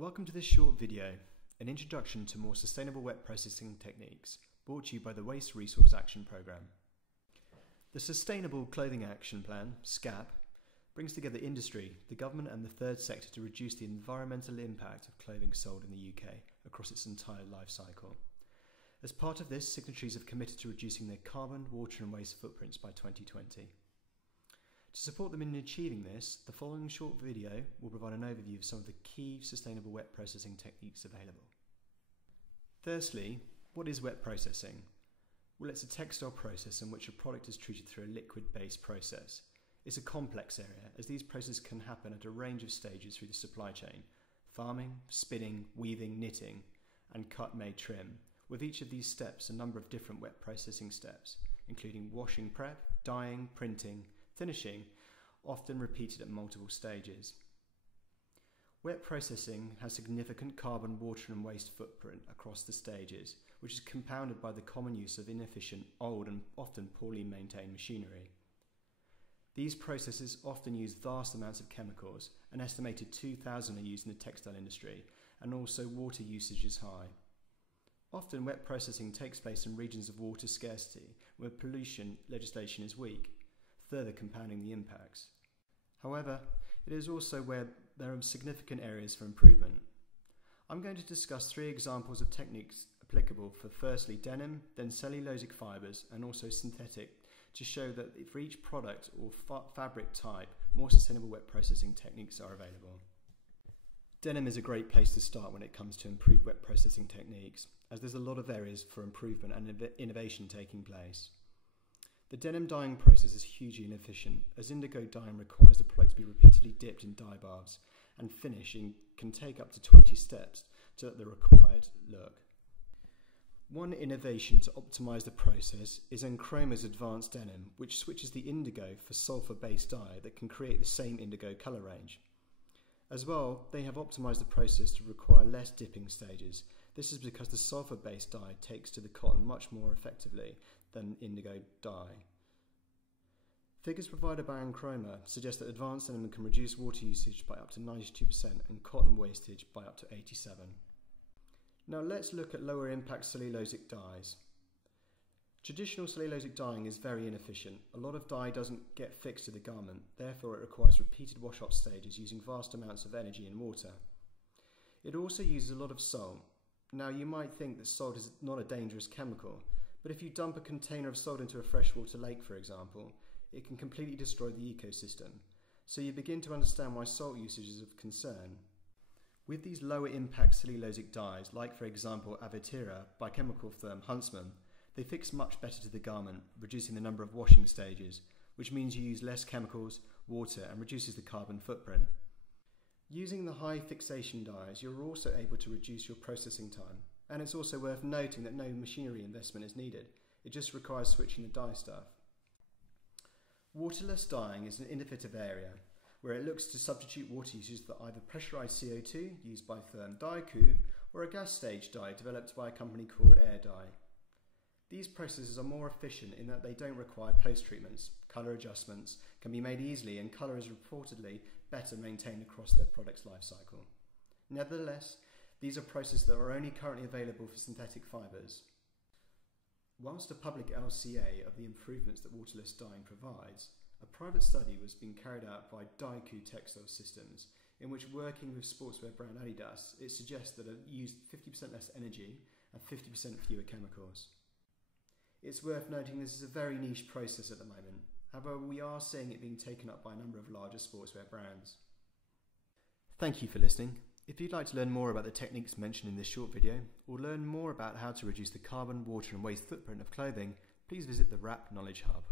Welcome to this short video, an introduction to more sustainable wet processing techniques, brought to you by the Waste Resource Action Programme. The Sustainable Clothing Action Plan, SCAP, brings together industry, the government and the third sector to reduce the environmental impact of clothing sold in the UK across its entire life cycle. As part of this, signatories have committed to reducing their carbon, water and waste footprints by 2020. To support them in achieving this, the following short video will provide an overview of some of the key sustainable wet processing techniques available. Firstly, what is wet processing? Well, it's a textile process in which a product is treated through a liquid-based process. It's a complex area, as these processes can happen at a range of stages through the supply chain: farming, spinning, weaving, knitting, and cut-made trim, with each of these steps a number of different wet processing steps, including washing prep, dyeing, printing, finishing, often repeated at multiple stages. Wet processing has significant carbon, water and waste footprint across the stages, which is compounded by the common use of inefficient, old and often poorly maintained machinery. These processes often use vast amounts of chemicals. An estimated 2,000 are used in the textile industry, and also water usage is high. Often wet processing takes place in regions of water scarcity, where pollution legislation is weak, further compounding the impacts. However, it is also where there are significant areas for improvement. I'm going to discuss 3 examples of techniques applicable for firstly denim, then cellulosic fibres and also synthetic, to show that for each product or fabric type, more sustainable wet processing techniques are available. Denim is a great place to start when it comes to improved wet processing techniques, as there's a lot of areas for improvement and innovation taking place. The denim dyeing process is hugely inefficient, as indigo dyeing requires the product to be repeatedly dipped in dye baths, and finishing can take up to 20 steps to the required look. One innovation to optimise the process is Enchrom's advanced denim, which switches the indigo for sulphur-based dye that can create the same indigo colour range. As well, they have optimised the process to require less dipping stages. This is because the sulphur-based dye takes to the cotton much more effectively than indigo dye. Figures provided by Enchrome suggest that advanced denim can reduce water usage by up to 92% and cotton wastage by up to 87%. Now let's look at lower impact cellulosic dyes. Traditional cellulosic dyeing is very inefficient. A lot of dye doesn't get fixed to the garment, therefore it requires repeated wash-off stages using vast amounts of energy and water. It also uses a lot of salt. Now you might think that salt is not a dangerous chemical, but if you dump a container of salt into a freshwater lake, for example, it can completely destroy the ecosystem. So you begin to understand why salt usage is of concern. With these lower impact cellulosic dyes, like for example Avitira by chemical firm Huntsman, they fix much better to the garment, reducing the number of washing stages, which means you use less chemicals, water and reduces the carbon footprint. Using the high fixation dyes, you're also able to reduce your processing time. And it's also worth noting that no machinery investment is needed. It just requires switching the dye stuff. Waterless dyeing is an innovative area where it looks to substitute water usage for either pressurized CO2 used by firm Dyeku or a gas stage dye developed by a company called Air Dye. These processes are more efficient in that they don't require post-treatments. Colour adjustments can be made easily and colour is reportedly better maintained across their product's life cycle. Nevertheless, these are processes that are only currently available for synthetic fibres. Whilst a public LCA of the improvements that waterless dyeing provides, a private study was being carried out by Dyeku Textile Systems, in which, working with sportswear brand Adidas, it suggests that it used 50% less energy and 50% fewer chemicals. It's worth noting this is a very niche process at the moment. However, we are seeing it being taken up by a number of larger sportswear brands. Thank you for listening. If you'd like to learn more about the techniques mentioned in this short video, or learn more about how to reduce the carbon, water and waste footprint of clothing, please visit the WRAP Knowledge Hub.